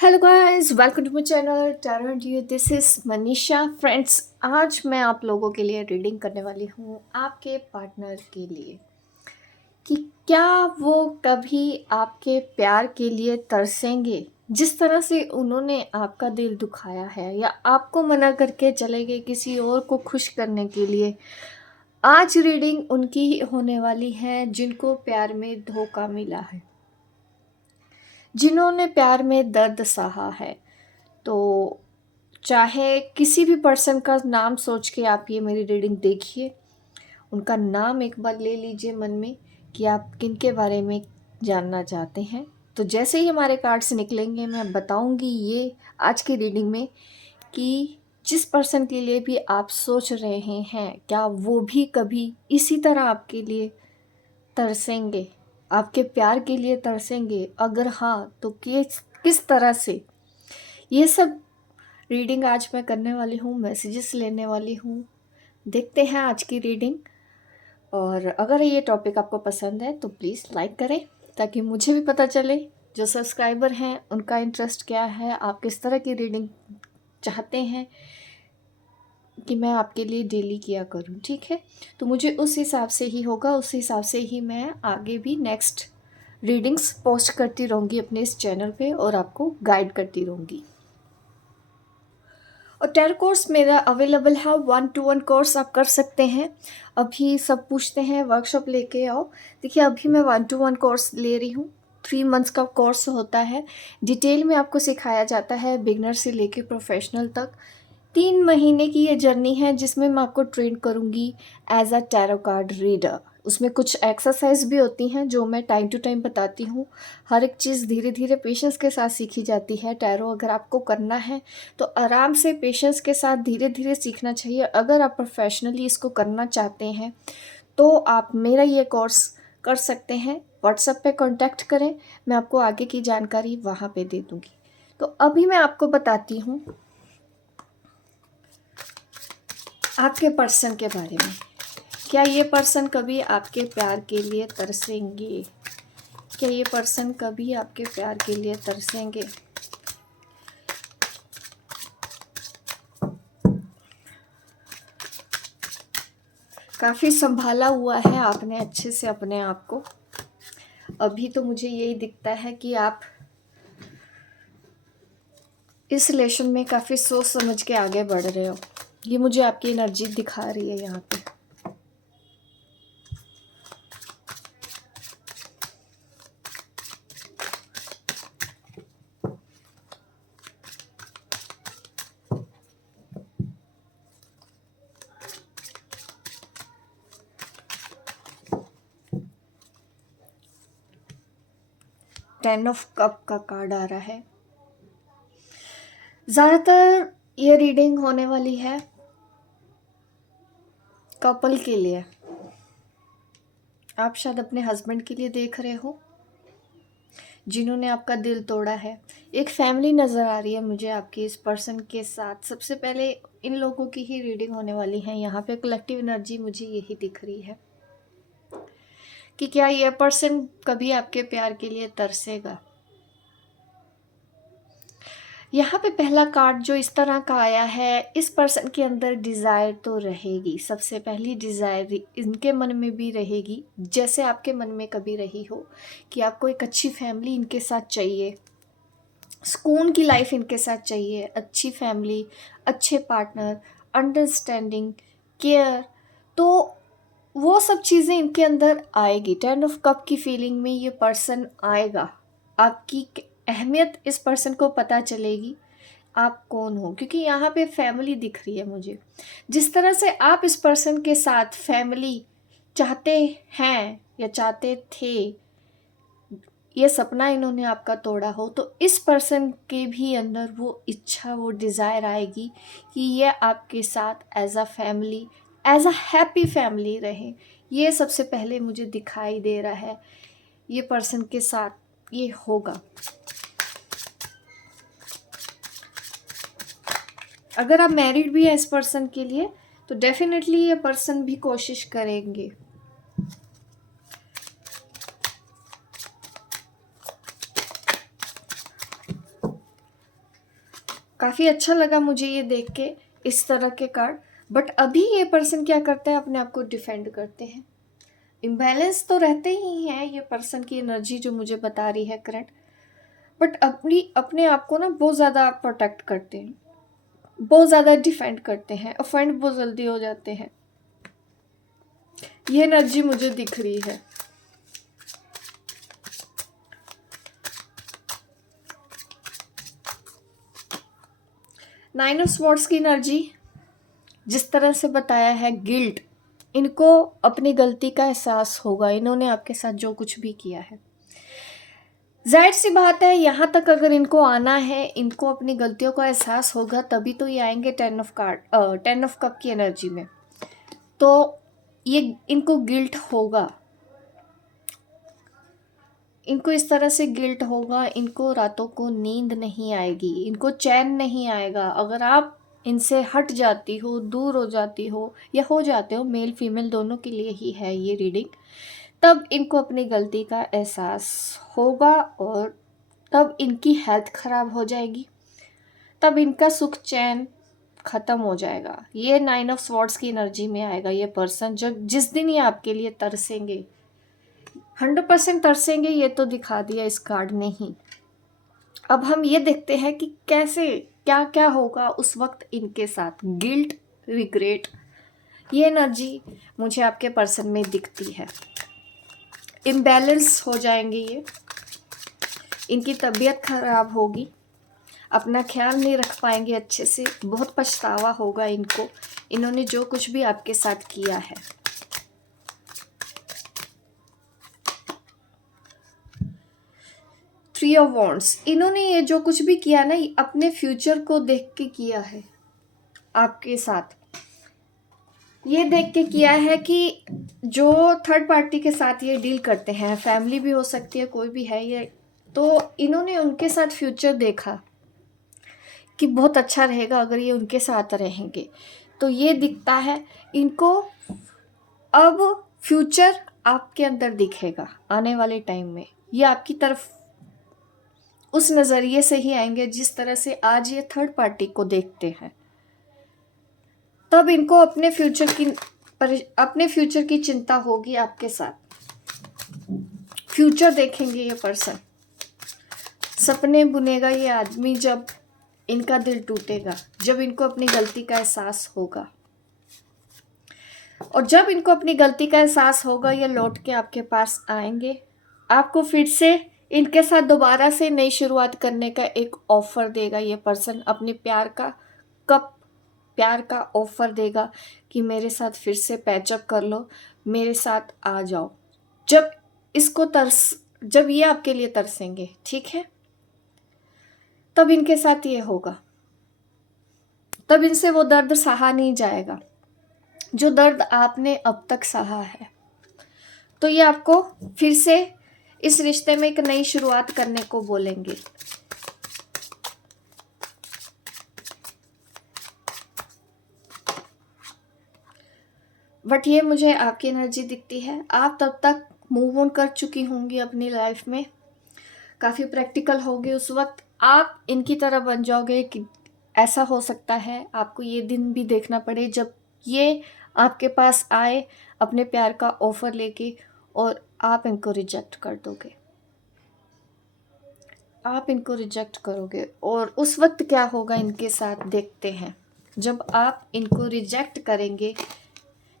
Hello guys, welcome to my channel tarot dew. This is Manisha. Friends, आज मैं आप लोगों के लिए रीडिंग करने वाली हूँ आपके पार्टनर के लिए कि क्या वो कभी आपके प्यार के लिए तरसेंगे जिस तरह से उन्होंने आपका दिल दुखाया है, या आपको मना करके चले गए किसी और को खुश करने के लिए। आज रीडिंग उनकी ही होने वाली है जिनको प्यार में धोखा मिला है, जिन्होंने प्यार में दर्द सहा है। तो चाहे किसी भी पर्सन का नाम सोच के आप ये मेरी रीडिंग देखिए, उनका नाम एक बार ले लीजिए मन में कि आप किन के बारे में जानना चाहते हैं। तो जैसे ही हमारे कार्ड्स निकलेंगे मैं बताऊंगी ये आज की रीडिंग में कि जिस पर्सन के लिए भी आप सोच रहे हैं, क्या वो भी कभी इसी तरह आपके लिए तरसेंगे, आपके प्यार के लिए तरसेंगे। अगर हाँ, तो किस तरह से। ये सब रीडिंग आज मैं करने वाली हूँ, मैसेजेस लेने वाली हूँ। देखते हैं आज की रीडिंग। और अगर ये टॉपिक आपको पसंद है तो प्लीज़ लाइक करें ताकि मुझे भी पता चले जो सब्सक्राइबर हैं उनका इंटरेस्ट क्या है, आप किस तरह की रीडिंग चाहते हैं कि मैं आपके लिए डेली किया करूं। ठीक है, तो मुझे उस हिसाब से ही होगा, उस हिसाब से ही मैं आगे भी नेक्स्ट रीडिंग्स पोस्ट करती रहूँगी अपने इस चैनल पे और आपको गाइड करती रहूँगी। और टैरो कोर्स मेरा अवेलेबल है, 1-to-1 कोर्स आप कर सकते हैं। अभी सब पूछते हैं वर्कशॉप लेके आओ। देखिए, अभी मैं 1-to-1 कोर्स ले रही हूँ। 3 मंथ्स का कोर्स होता है। डिटेल में आपको सिखाया जाता है, बिगनर से लेके प्रोफेशनल तक। 3 महीने की ये जर्नी है जिसमें मैं आपको ट्रेन करूँगी as a tarot card reader. उसमें कुछ एक्सरसाइज भी होती हैं जो मैं टाइम टू टाइम बताती हूँ। हर एक चीज़ धीरे धीरे पेशेंस के साथ सीखी जाती है। टैरो अगर आपको करना है तो आराम से पेशेंस के साथ धीरे धीरे सीखना चाहिए। अगर आप प्रोफेशनली इसको करना चाहते हैं तो आप मेरा ये कोर्स कर सकते हैं। व्हाट्सएप पे कांटेक्ट करें, मैं आपको आगे की जानकारी वहाँ पे दे दूँगी। तो अभी मैं आपको बताती हूँ आपके पर्सन के बारे में। क्या ये पर्सन कभी आपके प्यार के लिए तरसेंगे? क्या ये पर्सन कभी आपके प्यार के लिए तरसेंगे? काफ़ी संभाला हुआ है आपने अच्छे से अपने आप को। अभी तो मुझे यही दिखता है कि आप इस रिलेशन में काफ़ी सोच समझ के आगे बढ़ रहे हो। ये मुझे आपकी एनर्जी दिखा रही है यहाँ पे। 10 ऑफ कप का कार्ड आ रहा है। ज़्यादातर ये रीडिंग होने वाली है कपल के लिए। आप शायद अपने हस्बैंड के लिए देख रहे हो जिन्होंने आपका दिल तोड़ा है। एक फैमिली नज़र आ रही है मुझे आपकी इस पर्सन के साथ। सबसे पहले इन लोगों की ही रीडिंग होने वाली है। यहाँ पे कलेक्टिव एनर्जी मुझे यही दिख रही है कि क्या यह पर्सन कभी आपके प्यार के लिए तरसेगा। यहाँ पे पहला कार्ड जो इस तरह का आया है, इस पर्सन के अंदर डिज़ायर तो रहेगी। सबसे पहली डिज़ायर इनके मन में भी रहेगी, जैसे आपके मन में कभी रही हो, कि आपको एक अच्छी फैमिली इनके साथ चाहिए, सुकून की लाइफ इनके साथ चाहिए, अच्छी फैमिली, अच्छे पार्टनर, अंडरस्टैंडिंग, केयर। तो वो सब चीज़ें इनके अंदर आएगी। 10 ऑफ कप की फीलिंग में ये पर्सन आएगा। आपकी अहमियत इस पर्सन को पता चलेगी, आप कौन हो, क्योंकि यहाँ पे फैमिली दिख रही है मुझे। जिस तरह से आप इस पर्सन के साथ फैमिली चाहते हैं या चाहते थे, ये सपना इन्होंने आपका तोड़ा हो, तो इस पर्सन के भी अंदर वो इच्छा, वो डिज़ायर आएगी कि ये आपके साथ as a family, as a happy family रहे। ये सबसे पहले मुझे दिखाई दे रहा है, ये पर्सन के साथ ये होगा। अगर आप मैरिड भी हैं इस पर्सन के लिए तो डेफिनेटली ये पर्सन भी कोशिश करेंगे। काफ़ी अच्छा लगा मुझे ये देख के इस तरह के कार्ड। बट अभी ये पर्सन क्या करता है, अपने आप को डिफेंड करते हैं। इम्बैलेंस तो रहते ही हैं ये पर्सन की एनर्जी जो मुझे बता रही है करंट, बट अपने आप को ना बहुत ज़्यादा प्रोटेक्ट करते हैं, बहुत ज़्यादा डिफेंड करते हैं, ऑफेंड बहुत जल्दी हो जाते हैं। ये एनर्जी मुझे दिख रही है। नाइन ऑफ स्वॉर्ड्स की एनर्जी जिस तरह से बताया है, गिल्ट, इनको अपनी गलती का एहसास होगा, इन्होंने आपके साथ जो कुछ भी किया है। जाहिर सी बात है, यहाँ तक अगर इनको आना है, इनको अपनी गलतियों का एहसास होगा, तभी तो ये आएंगे 10 ऑफ कप की एनर्जी में। तो ये इनको गिल्ट होगा, इनको इस तरह से गिल्ट होगा, इनको रातों को नींद नहीं आएगी, इनको चैन नहीं आएगा। अगर आप इनसे हट जाती हो, दूर हो जाती हो या हो जाते हो, मेल फीमेल दोनों के लिए ही है ये रीडिंग, तब इनको अपनी गलती का एहसास होगा और तब इनकी हेल्थ खराब हो जाएगी, तब इनका सुख चैन ख़त्म हो जाएगा। ये 9 ऑफ स्वॉर्ड्स की एनर्जी में आएगा ये पर्सन। जब जिस दिन ये आपके लिए तरसेंगे, 100% तरसेंगे, ये तो दिखा दिया इस कार्ड ने ही। अब हम ये देखते हैं कि कैसे क्या क्या होगा उस वक्त इनके साथ। गिल्ट, रिग्रेट, ये एनर्जी मुझे आपके पर्सन में दिखती है। इम्बैलेंस हो जाएंगे ये, इनकी तबीयत खराब होगी, अपना ख्याल नहीं रख पाएंगे अच्छे से, बहुत पछतावा होगा इनको, इन्होंने जो कुछ भी आपके साथ किया है। थ्री ऑफ वॉन्ड्स, इन्होंने ये जो कुछ भी किया ना, अपने फ्यूचर को देख के किया है आपके साथ। ये देख के किया है कि जो थर्ड पार्टी के साथ ये डील करते हैं, फैमिली भी हो सकती है, कोई भी है ये, तो इन्होंने उनके साथ फ्यूचर देखा कि बहुत अच्छा रहेगा अगर ये उनके साथ रहेंगे। तो ये दिखता है इनको, अब फ्यूचर आपके अंदर दिखेगा आने वाले टाइम में। ये आपकी तरफ उस नज़रिए से ही आएंगे जिस तरह से आज ये थर्ड पार्टी को देखते हैं। तब इनको अपने फ्यूचर की चिंता होगी आपके साथ। फ्यूचर देखेंगे ये पर्सन, सपने बुनेगा ये आदमी जब इनका दिल टूटेगा, जब इनको अपनी गलती का एहसास होगा। और जब इनको अपनी गलती का एहसास होगा, ये लौट के आपके पास आएंगे, आपको फिर से इनके साथ दोबारा से नई शुरुआत करने का एक ऑफर देगा ये पर्सन। अपने प्यार का ऑफर देगा कि मेरे साथ फिर से पैचअप कर लो, मेरे साथ आ जाओ। जब ये आपके लिए तरसेंगे, ठीक है, तब इनके साथ ये होगा। तब इनसे वो दर्द सहा नहीं जाएगा जो दर्द आपने अब तक सहा है। तो ये आपको फिर से इस रिश्ते में एक नई शुरुआत करने को बोलेंगे। बट ये मुझे आपकी एनर्जी दिखती है, आप तब तक मूव ऑन कर चुकी होंगी अपनी लाइफ में, काफ़ी प्रैक्टिकल होगी। उस वक्त आप इनकी तरह बन जाओगे कि ऐसा हो सकता है आपको ये दिन भी देखना पड़े जब ये आपके पास आए अपने प्यार का ऑफर लेके और आप इनको रिजेक्ट कर दोगे, आप इनको रिजेक्ट करोगे। और उस वक्त क्या होगा इनके साथ, देखते हैं। जब आप इनको रिजेक्ट करेंगे,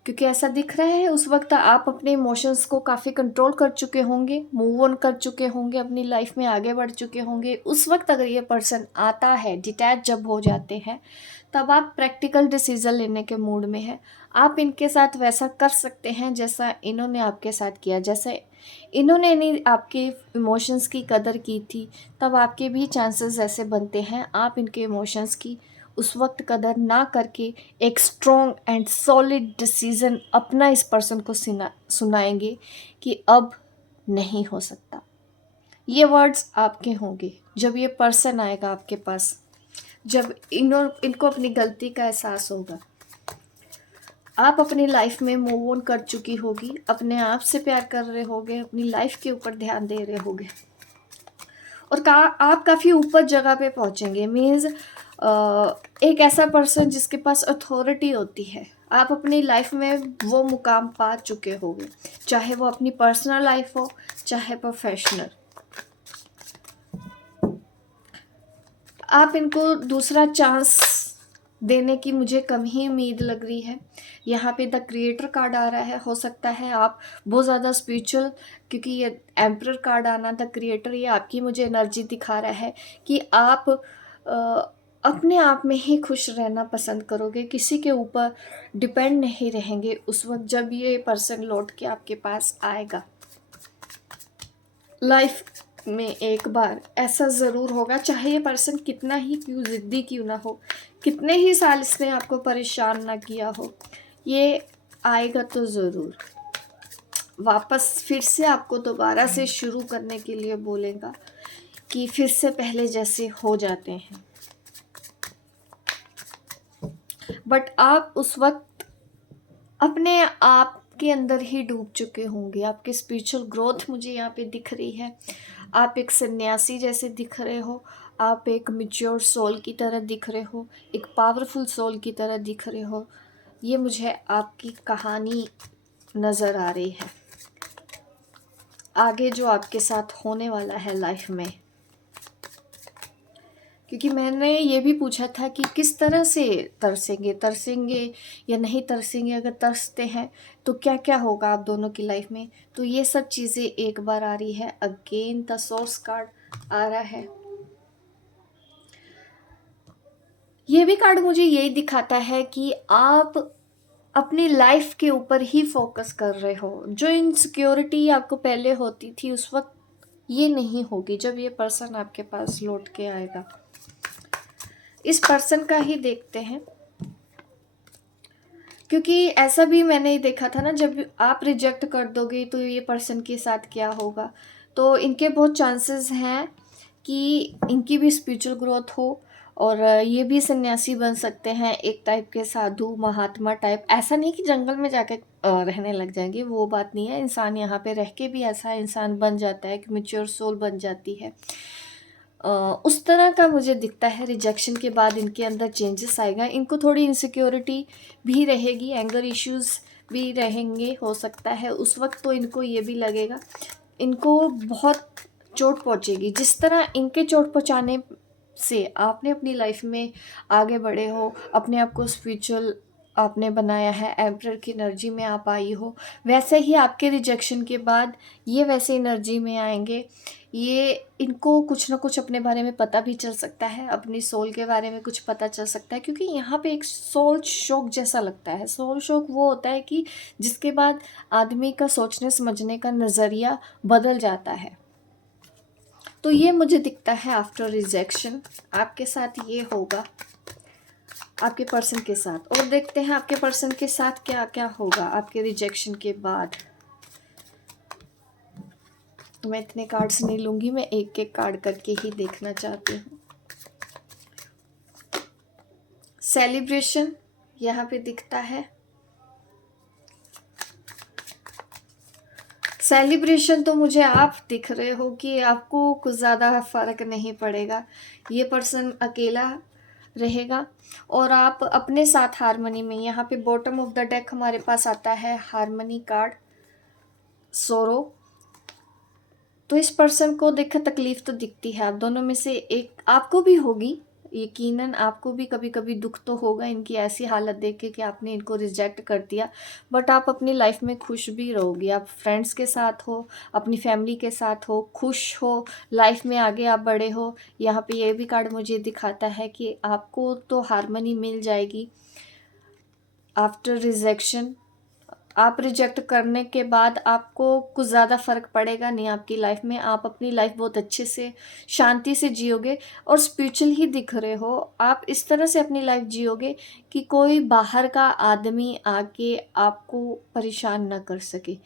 क्योंकि ऐसा दिख रहा है उस वक्त आप अपने इमोशंस को काफ़ी कंट्रोल कर चुके होंगे, मूव ऑन कर चुके होंगे, अपनी लाइफ में आगे बढ़ चुके होंगे। उस वक्त अगर ये पर्सन आता है, डिटैच जब हो जाते हैं, तब आप प्रैक्टिकल डिसीजन लेने के मूड में हैं। आप इनके साथ वैसा कर सकते हैं जैसा इन्होंने आपके साथ किया। जैसे इन्होंने नहीं आपके इमोशंस की कदर की थी, तब आपके भी चांसेस ऐसे बनते हैं आप इनके इमोशंस की उस वक्त कदर ना करके एक स्ट्रॉन्ग एंड सॉलिड डिसीज़न अपना इस पर्सन को सुनाएंगे कि अब नहीं हो सकता। ये वर्ड्स आपके होंगे जब ये पर्सन आएगा आपके पास, जब इनको अपनी गलती का एहसास होगा। आप अपनी लाइफ में मूव ऑन कर चुकी होगी, अपने आप से प्यार कर रहे होगे, अपनी लाइफ के ऊपर ध्यान दे रहे होगे और आप काफ़ी ऊपर जगह पे पहुँचेंगे। मीन्स एक ऐसा पर्सन जिसके पास अथॉरिटी होती है। आप अपनी लाइफ में वो मुकाम पा चुके होंगे, चाहे वो अपनी पर्सनल लाइफ हो चाहे प्रोफेशनल। आप इनको दूसरा चांस देने की मुझे कम ही उम्मीद लग रही है। यहाँ पे द क्रिएटर कार्ड आ रहा है। हो सकता है आप बहुत ज़्यादा स्पिरिचुअल, क्योंकि ये एम्परर कार्ड आना, द क्रिएटर, ये आपकी मुझे एनर्जी दिखा रहा है कि आप अपने आप में ही खुश रहना पसंद करोगे, किसी के ऊपर डिपेंड नहीं रहेंगे उस वक्त जब ये पर्सन लौट के आपके पास आएगा। लाइफ में एक बार ऐसा ज़रूर होगा, चाहे ये पर्सन कितना ही क्यों ज़िद्दी क्यों ना हो, कितने ही साल इसने आपको परेशान ना किया हो, ये आएगा तो ज़रूर। वापस फिर से आपको दोबारा से शुरू करने के लिए बोलेगा कि फिर से पहले जैसे हो जाते हैं। बट आप उस वक्त अपने आप के अंदर ही डूब चुके होंगे। आपकी स्पिरिचुअल ग्रोथ मुझे यहाँ पे दिख रही है। आप एक सन्यासी जैसे दिख रहे हो, आप एक मैच्योर सोल की तरह दिख रहे हो, एक पावरफुल सोल की तरह दिख रहे हो। ये मुझे आपकी कहानी नज़र आ रही है, आगे जो आपके साथ होने वाला है लाइफ में। क्योंकि मैंने ये भी पूछा था कि किस तरह से तरसेंगे या नहीं तरसेंगे, अगर तरसते हैं तो क्या क्या होगा आप दोनों की लाइफ में। तो ये सब चीज़ें एक बार आ रही है। अगेन द सोर्स कार्ड आ रहा है। ये भी कार्ड मुझे यही दिखाता है कि आप अपनी लाइफ के ऊपर ही फोकस कर रहे हो। जो इनसिक्योरिटी आपको पहले होती थी उस वक्त ये नहीं होगी जब ये पर्सन आपके पास लौट के आएगा। इस पर्सन का ही देखते हैं, क्योंकि ऐसा भी मैंने देखा था ना, जब आप रिजेक्ट कर दोगे तो ये पर्सन के साथ क्या होगा। तो इनके बहुत चांसेस हैं कि इनकी भी स्पिरिचुअल ग्रोथ हो, और ये भी सन्यासी बन सकते हैं, एक टाइप के साधु महात्मा टाइप। ऐसा नहीं कि जंगल में जाके रहने लग जाएंगे, वो बात नहीं है। इंसान यहाँ पे रह के भी ऐसा इंसान बन जाता है कि मैच्योर सोल बन जाती है। उस तरह का मुझे दिखता है। रिजेक्शन के बाद इनके अंदर चेंजेस आएगा। इनको थोड़ी इनसिक्योरिटी भी रहेगी, एंगर इश्यूज भी रहेंगे हो सकता है उस वक्त। तो इनको ये भी लगेगा, इनको बहुत चोट पहुँचेगी। जिस तरह इनके चोट पहुँचाने से आपने अपनी लाइफ में आगे बढ़े हो, अपने आप को स्पिरिचुअल आपने बनाया है, एम्परर की एनर्जी में आप आई हो, वैसे ही आपके रिजेक्शन के बाद ये वैसे एनर्जी में आएंगे। ये इनको कुछ ना कुछ अपने बारे में पता भी चल सकता है, अपनी सोल के बारे में कुछ पता चल सकता है, क्योंकि यहाँ पे एक सोल शॉक जैसा लगता है। सोल शॉक वो होता है कि जिसके बाद आदमी का सोचने समझने का नज़रिया बदल जाता है। तो ये मुझे दिखता है आफ्टर रिजेक्शन आपके साथ ये होगा, आपके पर्सन के साथ। और देखते हैं आपके पर्सन के साथ क्या क्या होगा आपके रिजेक्शन के बाद। मैं इतने कार्ड्स नहीं लूंगी, मैं एक एक कार्ड करके ही देखना चाहती हूँ। सेलिब्रेशन यहाँ पे दिखता है। सेलिब्रेशन तो मुझे आप दिख रहे हो कि आपको कुछ ज़्यादा फ़र्क नहीं पड़ेगा। ये पर्सन अकेला रहेगा और आप अपने साथ हारमनी में। यहाँ पे बॉटम ऑफ द डेक हमारे पास आता है हारमनी कार्ड, सोरो। तो इस पर्सन को देख तकलीफ तो दिखती है। आप दोनों में से एक आपको भी होगी, यकीनन आपको भी कभी कभी दुख तो होगा इनकी ऐसी हालत देख के कि आपने इनको रिजेक्ट कर दिया। बट आप अपनी लाइफ में खुश भी रहोगे। आप फ्रेंड्स के साथ हो, अपनी फैमिली के साथ हो, खुश हो, लाइफ में आगे आप बढ़े हो। यहाँ पे ये भी कार्ड मुझे दिखाता है कि आपको तो हारमनी मिल जाएगी आफ्टर रिजेक्शन। आप रिजेक्ट करने के बाद आपको कुछ ज़्यादा फ़र्क पड़ेगा नहीं आपकी लाइफ में। आप अपनी लाइफ बहुत अच्छे से शांति से जियोगे और स्पिरिचुअल ही दिख रहे हो। आप इस तरह से अपनी लाइफ जियोगे कि कोई बाहर का आदमी आके आपको परेशान ना कर सके।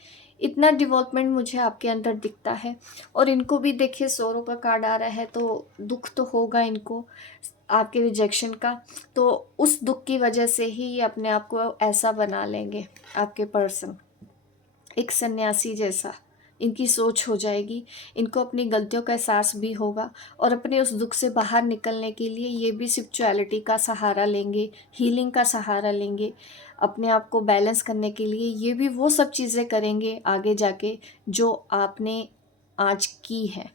इतना डेवलपमेंट मुझे आपके अंदर दिखता है। और इनको भी देखिए सोरो का कार्ड आ रहा है, तो दुख तो होगा इनको आपके रिजेक्शन का। तो उस दुख की वजह से ही ये अपने आप को ऐसा बना लेंगे। आपके पर्सन एक सन्यासी जैसा इनकी सोच हो जाएगी, इनको अपनी गलतियों का एहसास भी होगा और अपने उस दुख से बाहर निकलने के लिए ये भी स्पिरिचुअलिटी का सहारा लेंगे, हीलिंग का सहारा लेंगे, अपने आप को बैलेंस करने के लिए ये भी वो सब चीज़ें करेंगे आगे जाके जो आपने आज की है।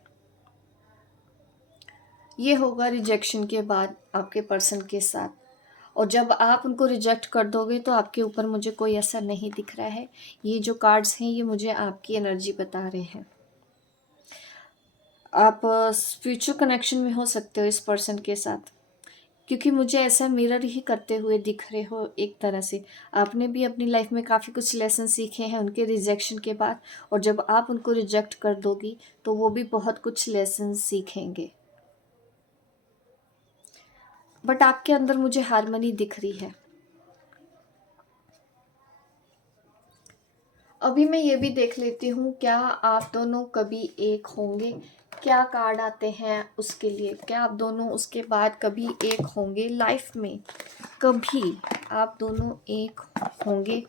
ये होगा रिजेक्शन के बाद आपके पर्सन के साथ, और जब आप उनको रिजेक्ट कर दोगे तो आपके ऊपर मुझे कोई असर नहीं दिख रहा है। ये जो कार्ड्स हैं ये मुझे आपकी एनर्जी बता रहे हैं। आप फ्यूचर कनेक्शन में हो सकते हो इस पर्सन के साथ, क्योंकि मुझे ऐसा मिरर ही करते हुए दिख रहे हो एक तरह से। आपने भी अपनी लाइफ में काफ़ी कुछ लेसन सीखे हैं उनके रिजेक्शन के बाद, और जब आप उनको रिजेक्ट कर दोगी तो वो भी बहुत कुछ लेसन सीखेंगे। बट आपके अंदर मुझे हार्मनी दिख रही है। अभी मैं ये भी देख लेती हूँ, क्या आप दोनों कभी एक होंगे? क्या कार्ड आते हैं उसके लिए? क्या आप दोनों उसके बाद कभी एक होंगे लाइफ में? कभी आप दोनों एक होंगे?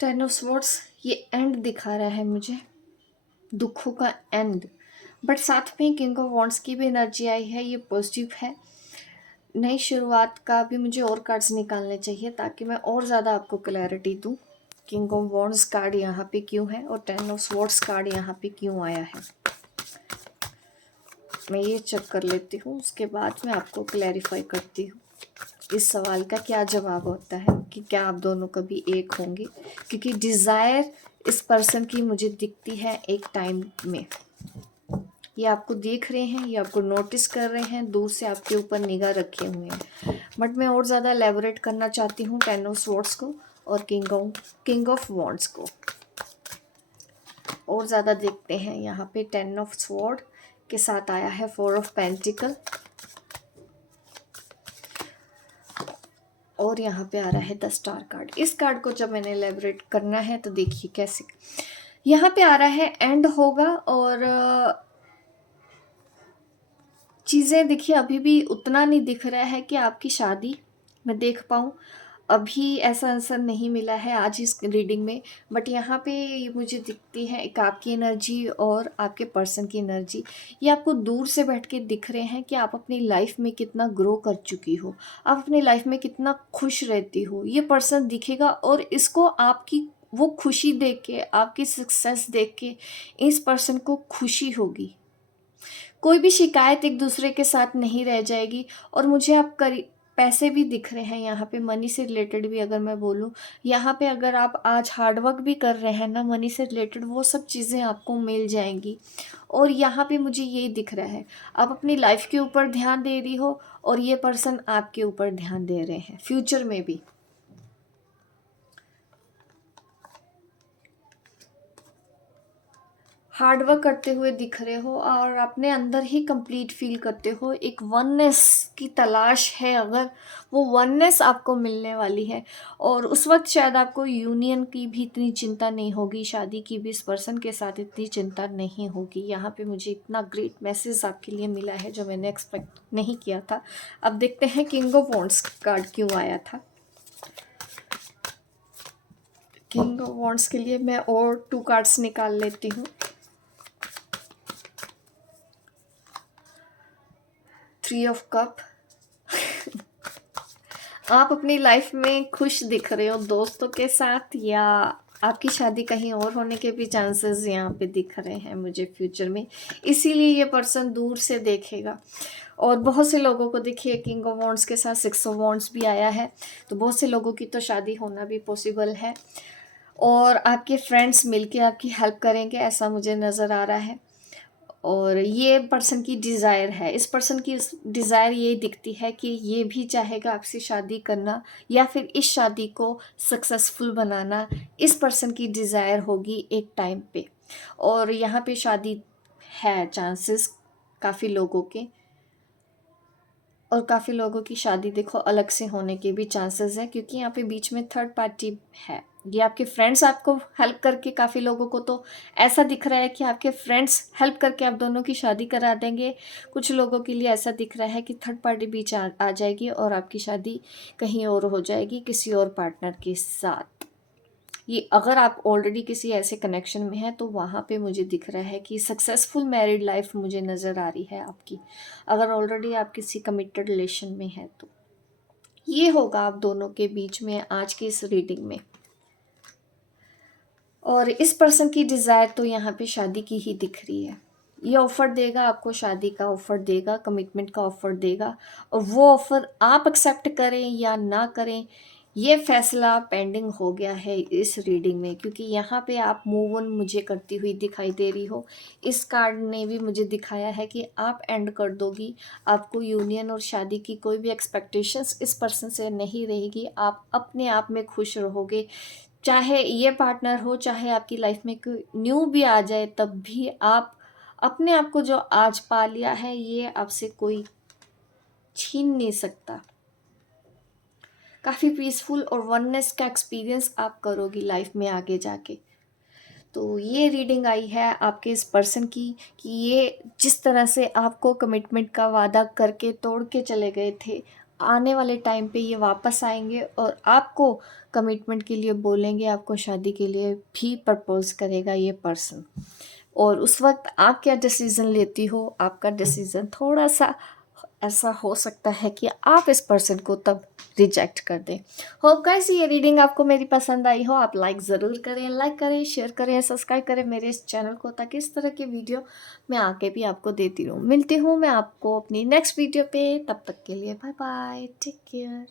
टेन ऑफ स्वॉर्ड्स, ये एंड दिखा रहा है मुझे, दुखों का एंड। बट साथ में किंग ऑफ वॉन्ड्स की भी एनर्जी आई है, ये पॉजिटिव है। नई शुरुआत का भी मुझे और कार्ड्स निकालने चाहिए ताकि मैं और ज़्यादा आपको क्लैरिटी दूँ। किंग ऑफ वॉन्ड्स कार्ड यहाँ पे क्यों है और टेन ऑफ स्वॉर्ड्स कार्ड यहाँ पे क्यों आया है, मैं ये चेक कर लेती हूँ, उसके बाद मैं आपको क्लैरिफाई करती हूँ इस सवाल का क्या जवाब होता है कि क्या आप दोनों कभी एक होंगे। क्योंकि डिज़ायर इस पर्सन की मुझे दिखती है एक टाइम में, ये आपको देख रहे हैं, ये आपको नोटिस कर रहे हैं, दूर से आपके ऊपर निगाह रखे हुए हैं। बट मैं और ज़्यादा एलेबोरेट करना चाहती हूँ टेन ऑफ स्वॉर्ड्स को और किंग ऑफ वॉन्ड्स को, और ज़्यादा देखते हैं। यहाँ पे टेन ऑफ स्वॉर्ड के साथ आया है फोर ऑफ पेंटिकल, और यहाँ पे आ रहा है द स्टार कार्ड। इस कार्ड को जब मैंने एलेबोरेट करना है तो देखिए कैसे यहाँ पे आ रहा है एंड होगा, और चीज़ें देखिए अभी भी उतना नहीं दिख रहा है कि आपकी शादी मैं देख पाऊँ, अभी ऐसा आंसर नहीं मिला है आज इस रीडिंग में। बट यहाँ पे ये मुझे दिखती है एक आपकी एनर्जी और आपके पर्सन की एनर्जी, ये आपको दूर से बैठ के दिख रहे हैं कि आप अपनी लाइफ में कितना ग्रो कर चुकी हो, आप अपनी लाइफ में कितना खुश रहती हो, ये पर्सन दिखेगा। और इसको आपकी वो खुशी देख के, आपकी सक्सेस देख के इस पर्सन को खुशी होगी, कोई भी शिकायत एक दूसरे के साथ नहीं रह जाएगी। और मुझे आप पैसे भी दिख रहे हैं यहाँ पे, मनी से रिलेटेड भी अगर मैं बोलूँ, यहाँ पे अगर आप आज हार्डवर्क भी कर रहे हैं ना मनी से रिलेटेड, वो सब चीज़ें आपको मिल जाएंगी। और यहाँ पे मुझे यही दिख रहा है, आप अपनी लाइफ के ऊपर ध्यान दे रही हो और ये पर्सन आपके ऊपर ध्यान दे रहे हैं फ्यूचर में भी। हार्ड वर्क करते हुए दिख रहे हो और अपने अंदर ही कंप्लीट फील करते हो, एक वननेस की तलाश है, अगर वो वननेस आपको मिलने वाली है। और उस वक्त शायद आपको यूनियन की भी इतनी चिंता नहीं होगी, शादी की भी इस पर्सन के साथ इतनी चिंता नहीं होगी। यहाँ पे मुझे इतना ग्रेट मैसेज आपके लिए मिला है जो मैंने एक्सपेक्ट नहीं किया था। अब देखते हैं किंग ऑफ वॉन्ड्स कार्ड क्यों आया था। किंग ऑफ वॉन्ड्स के लिए मैं और 2 कार्ड्स निकाल लेती हूँ। 3 ऑफ कप, आप अपनी लाइफ में खुश दिख रहे हो दोस्तों के साथ, या आपकी शादी कहीं और होने के भी चांसेस यहाँ पे दिख रहे हैं मुझे फ्यूचर में, इसीलिए ये पर्सन दूर से देखेगा। और बहुत से लोगों को देखिए किंग ऑफ वॉन्ड्स के साथ 6 ऑफ वॉन्ड्स भी आया है, तो बहुत से लोगों की तो शादी होना भी पॉसिबल है। और आपके फ्रेंड्स मिलके आपकी हेल्प करेंगे ऐसा मुझे नज़र आ रहा है। और ये पर्सन की डिज़ायर है, इस पर्सन की डिज़ायर ये दिखती है कि ये भी चाहेगा आपसे शादी करना या फिर इस शादी को सक्सेसफुल बनाना, इस पर्सन की डिज़ायर होगी एक टाइम पे। और यहाँ पे शादी है चांसेस काफ़ी लोगों के, और काफ़ी लोगों की शादी देखो अलग से होने के भी चांसेस है, क्योंकि यहाँ पे बीच में थर्ड पार्टी है। ये आपके फ्रेंड्स आपको हेल्प करके, काफ़ी लोगों को तो ऐसा दिख रहा है कि आपके फ्रेंड्स हेल्प करके आप दोनों की शादी करा देंगे। कुछ लोगों के लिए ऐसा दिख रहा है कि थर्ड पार्टी बीच आ जाएगी और आपकी शादी कहीं और हो जाएगी किसी और पार्टनर के साथ। ये अगर आप ऑलरेडी किसी ऐसे कनेक्शन में हैं तो वहाँ पे मुझे दिख रहा है कि सक्सेसफुल मैरिड लाइफ मुझे नज़र आ रही है आपकी। अगर ऑलरेडी आप किसी कमिटेड रिलेशन में हैं तो ये होगा आप दोनों के बीच में आज की इस रीडिंग में। और इस पर्सन की डिज़ायर तो यहाँ पे शादी की ही दिख रही है। ये ऑफ़र देगा आपको, शादी का ऑफ़र देगा, कमिटमेंट का ऑफ़र देगा, और वो ऑफ़र आप एक्सेप्ट करें या ना करें, ये फ़ैसला पेंडिंग हो गया है इस रीडिंग में, क्योंकि यहाँ पे आप मूव ऑन मुझे करती हुई दिखाई दे रही हो। इस कार्ड ने भी मुझे दिखाया है कि आप एंड कर दोगी। आपको यूनियन और शादी की कोई भी एक्सपेक्टेशंस इस पर्सन से नहीं रहेगी। आप अपने आप में खुश रहोगे। चाहे ये पार्टनर हो, चाहे आपकी लाइफ में कोई न्यू भी आ जाए, तब भी आप अपने आप को जो आज पा लिया है ये आपसे कोई छीन नहीं सकता। काफ़ी पीसफुल और वननेस का एक्सपीरियंस आप करोगी लाइफ में आगे जाके। तो ये रीडिंग आई है आपके इस पर्सन की कि ये जिस तरह से आपको कमिटमेंट का वादा करके तोड़ के चले गए थे, आने वाले टाइम पे ये वापस आएंगे और आपको कमिटमेंट के लिए बोलेंगे, आपको शादी के लिए भी प्रपोज करेगा ये पर्सन। और उस वक्त आप क्या डिसीज़न लेती हो, आपका डिसीज़न थोड़ा सा ऐसा हो सकता है कि आप इस पर्सन को तब रिजेक्ट कर दें। होप गाइस ये रीडिंग आपको मेरी पसंद आई हो। आप लाइक करें, शेयर करें, सब्सक्राइब करें मेरे इस चैनल को, ताकि इस तरह की वीडियो मैं आगे भी आपको देती रहूँ। मिलती हूँ मैं आपको अपनी नेक्स्ट वीडियो पे, तब तक के लिए बाय बाय, टेक केयर।